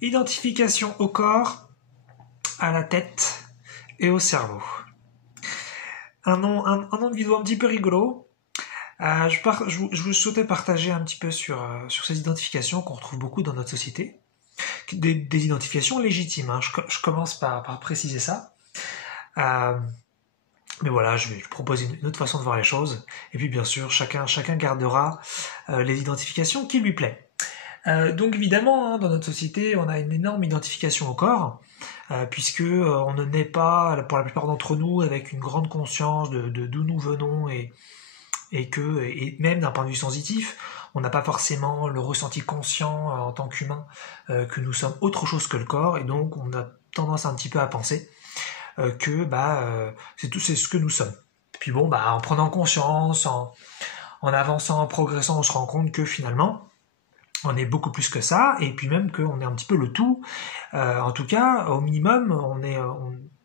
Identification au corps, à la tête et au cerveau. Un nom de vidéo un petit peu rigolo. Je souhaitais partager un petit peu sur ces identifications qu'on retrouve beaucoup dans notre société. Des identifications légitimes, hein. Je commence par préciser ça. Mais voilà, je vais proposer une autre façon de voir les choses. Et puis bien sûr, chacun gardera les identifications qui lui plaît. Donc évidemment, hein, dans notre société, on a une énorme identification au corps, puisque on ne naît pas, pour la plupart d'entre nous, avec une grande conscience de d'où nous venons et même d'un point de vue sensitif, on n'a pas forcément le ressenti conscient en tant qu'humain que nous sommes autre chose que le corps, et donc on a tendance un petit peu à penser que c'est ce que nous sommes. Puis bon, en prenant conscience, en avançant, en progressant, on se rend compte que finalement, on est beaucoup plus que ça, et puis même qu'on est un petit peu le tout. En tout cas, au minimum,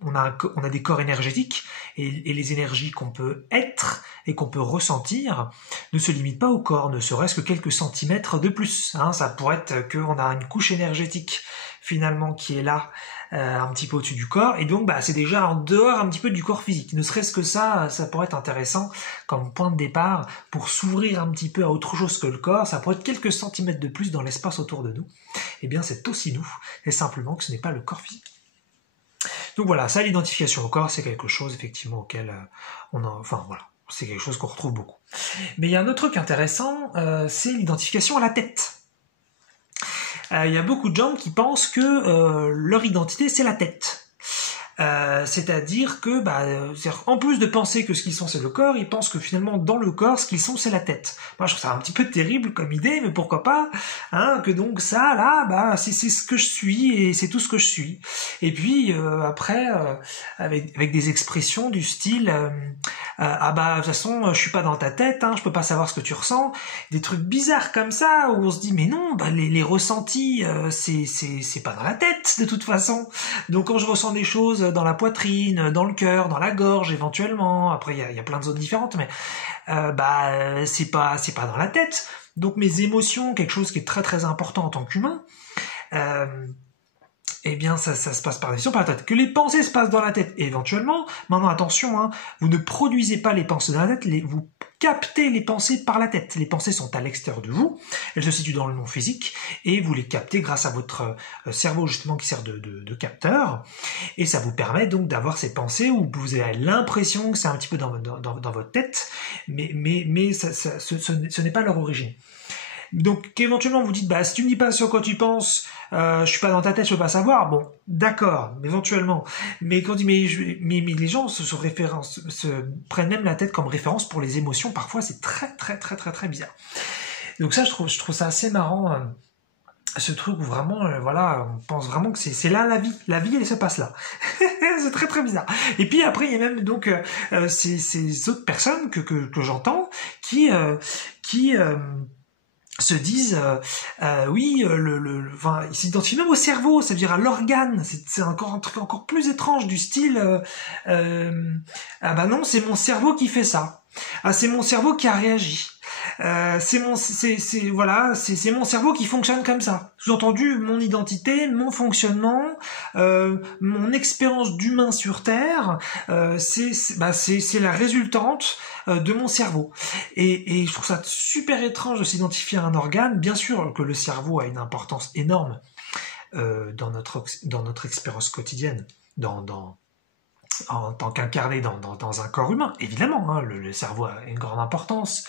on a des corps énergétiques, et les énergies qu'on peut être et qu'on peut ressentir ne se limitent pas au corps, ne serait-ce que quelques centimètres de plus. Hein. Ça pourrait être qu'on a une couche énergétique finalement qui est là, un petit peu au-dessus du corps, et donc c'est déjà en dehors un petit peu du corps physique. Ne serait-ce que ça pourrait être intéressant comme point de départ pour s'ouvrir un petit peu à autre chose que le corps. Ça pourrait être quelques centimètres de plus dans l'espace autour de nous. Eh bien c'est aussi nous, et simplement que ce n'est pas le corps physique. Donc voilà, ça, l'identification au corps, c'est quelque chose effectivement auquel c'est quelque chose qu'on retrouve beaucoup. Mais il y a un autre truc intéressant, c'est l'identification à la tête. Il y a beaucoup de gens qui pensent que leur identité, c'est la tête. C'est-à-dire que, en plus de penser que ce qu'ils sont, c'est le corps, ils pensent que finalement, dans le corps, ce qu'ils sont, c'est la tête. Moi, je trouve ça un petit peu terrible comme idée, mais pourquoi pas, hein, que donc ça, là, c'est ce que je suis, et c'est tout ce que je suis. Et puis, après, avec des expressions du style, de toute façon, je suis pas dans ta tête, hein, je peux pas savoir ce que tu ressens, des trucs bizarres comme ça, où on se dit, mais non, les ressentis, c'est pas dans la tête, de toute façon. Donc, quand je ressens des choses dans la poitrine, dans le cœur, dans la gorge éventuellement, après il y a plein de zones différentes, mais c'est pas dans la tête. Donc mes émotions, quelque chose qui est très très important en tant qu'humain, eh bien ça se passe par la tête. Que les pensées se passent dans la tête éventuellement, maintenant attention, hein, vous ne produisez pas les pensées dans la tête, vous captez les pensées par la tête. Les pensées sont à l'extérieur de vous, elles se situent dans le monde physique, et vous les captez grâce à votre cerveau justement qui sert de capteur, et ça vous permet donc d'avoir ces pensées où vous avez l'impression que c'est un petit peu dans votre tête, mais ce n'est pas leur origine. Donc éventuellement vous dites, si tu me dis pas sur quoi tu penses, je suis pas dans ta tête, je peux pas savoir. Bon, d'accord, éventuellement. Mais quand on dit, mais les gens se prennent même la tête comme référence pour les émotions. Parfois, c'est très très très très très bizarre. Donc ça, je trouve ça assez marrant. Ce truc où vraiment, on pense vraiment que c'est là la vie. La vie, elle se passe là. C'est très très bizarre. Et puis après, il y a même donc ces autres personnes que j'entends qui se disent ils s'identifient même au cerveau, ça veut dire à l'organe. C'est encore un truc encore plus étrange du style non, c'est mon cerveau qui fait ça. C'est mon cerveau qui a réagi. C'est mon cerveau qui fonctionne comme ça. Sous-entendu, mon identité, mon fonctionnement, mon expérience d'humain sur Terre, c'est la résultante de mon cerveau. Et je trouve ça super étrange de s'identifier à un organe. Bien sûr que le cerveau a une importance énorme dans notre expérience quotidienne, en tant qu'incarné dans un corps humain, évidemment, hein, le cerveau a une grande importance,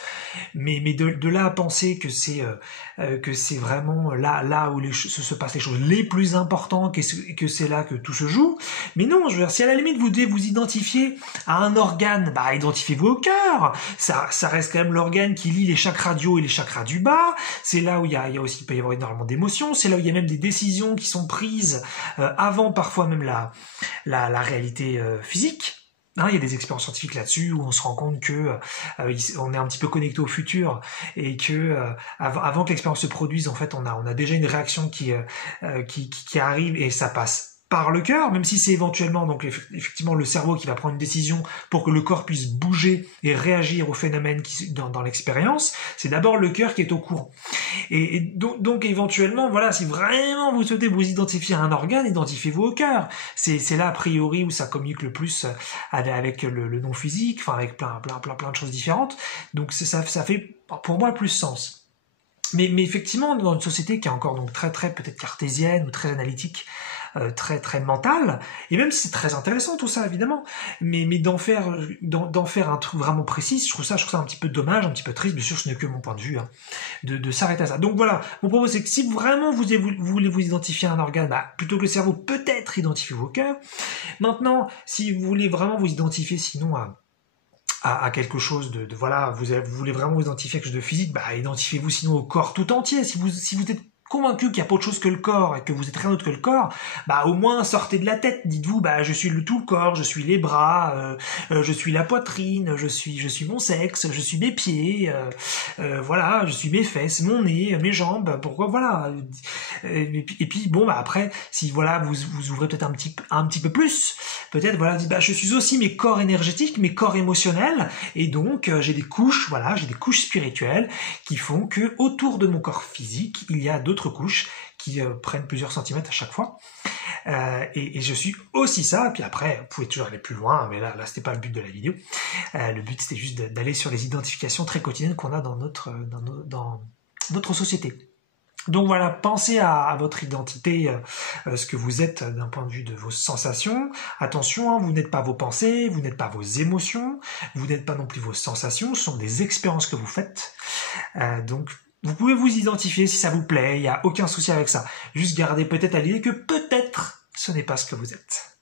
mais de là à penser que c'est vraiment là où se passent les choses les plus importantes, que c'est là que tout se joue. Mais non, je veux dire, si à la limite vous devez vous identifier à un organe, identifiez-vous au cœur. Ça reste quand même l'organe qui lie les chakras du haut et les chakras du bas. C'est là où il peut y avoir énormément d'émotions. C'est là où il y a même des décisions qui sont prises avant parfois même la réalité physique. Il y a des expériences scientifiques là-dessus où on se rend compte que on est un petit peu connecté au futur, et que avant que l'expérience se produise, en fait, on a déjà une réaction qui arrive, et ça passe par le cœur, même si c'est éventuellement donc effectivement le cerveau qui va prendre une décision pour que le corps puisse bouger et réagir au phénomène dans l'expérience, c'est d'abord le cœur qui est au courant. Et donc éventuellement, voilà, si vraiment vous souhaitez vous identifier à un organe, identifiez-vous au cœur. C'est là a priori où ça communique le plus avec le non physique, enfin avec plein de choses différentes. Donc ça fait pour moi plus sens. Mais effectivement, dans une société qui est encore donc très peut-être cartésienne ou très analytique, très mentale, et même si c'est très intéressant tout ça évidemment, mais d'en faire un truc vraiment précis, je trouve ça un petit peu dommage, un petit peu triste. Bien sûr, ce n'est que mon point de vue, hein, de s'arrêter à ça. Donc voilà, mon propos c'est que si vraiment vous voulez vous identifier à un organe, plutôt que le cerveau, peut-être identifiez-vous au cœur. Maintenant, si vous voulez vraiment vous identifier sinon à quelque chose voilà, vous voulez vraiment vous identifier à quelque chose de physique, identifiez-vous sinon au corps tout entier. Si vous êtes convaincu qu'il n'y a pas autre chose que le corps et que vous êtes rien d'autre que le corps, au moins sortez de la tête, dites-vous je suis tout le corps, je suis les bras, je suis la poitrine, je suis mon sexe, je suis mes pieds, voilà, je suis mes fesses, mon nez, mes jambes, pourquoi voilà. Et puis bon après si voilà vous ouvrez peut-être un petit peu plus, peut-être voilà dites je suis aussi mes corps énergétiques, mes corps émotionnels, et donc j'ai des couches spirituelles qui font que autour de mon corps physique il y a d'autres couches qui prennent plusieurs centimètres à chaque fois, et je suis aussi ça. Puis après vous pouvez toujours aller plus loin, mais là c'était pas le but de la vidéo. Le but c'était juste d'aller sur les identifications très quotidiennes qu'on a dans notre société. Donc voilà, pensez à votre identité, ce que vous êtes d'un point de vue de vos sensations. Attention, vous n'êtes pas vos pensées, vous n'êtes pas vos émotions, vous n'êtes pas non plus vos sensations, ce sont des expériences que vous faites. Donc vous pouvez vous identifier si ça vous plaît, il n'y a aucun souci avec ça. Juste gardez peut-être à l'idée que peut-être ce n'est pas ce que vous êtes.